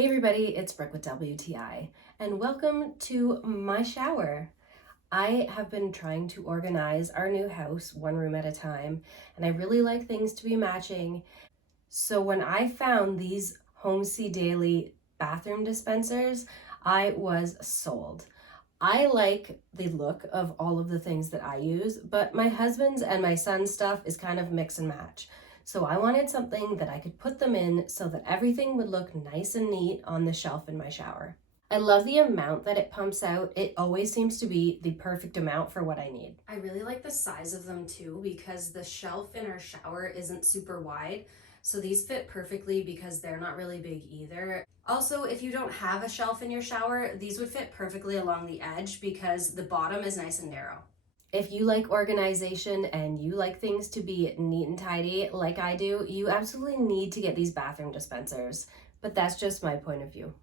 Hey everybody, it's Brooke with WTI, and welcome to my shower. I have been trying to organize our new house one room at a time, and I really like things to be matching. So when I found these HOMCDALY bathroom dispensers, I was sold. I like the look of all of the things that I use, but my husband's and my son's stuff is kind of mix and match. So I wanted something that I could put them in so that everything would look nice and neat on the shelf in my shower. I love the amount that it pumps out. It always seems to be the perfect amount for what I need. I really like the size of them too because the shelf in our shower isn't super wide. So these fit perfectly because they're not really big either. Also, if you don't have a shelf in your shower, these would fit perfectly along the edge because the bottom is nice and narrow. If you like organization and you like things to be neat and tidy like I do, you absolutely need to get these bathroom dispensers. But that's just my point of view.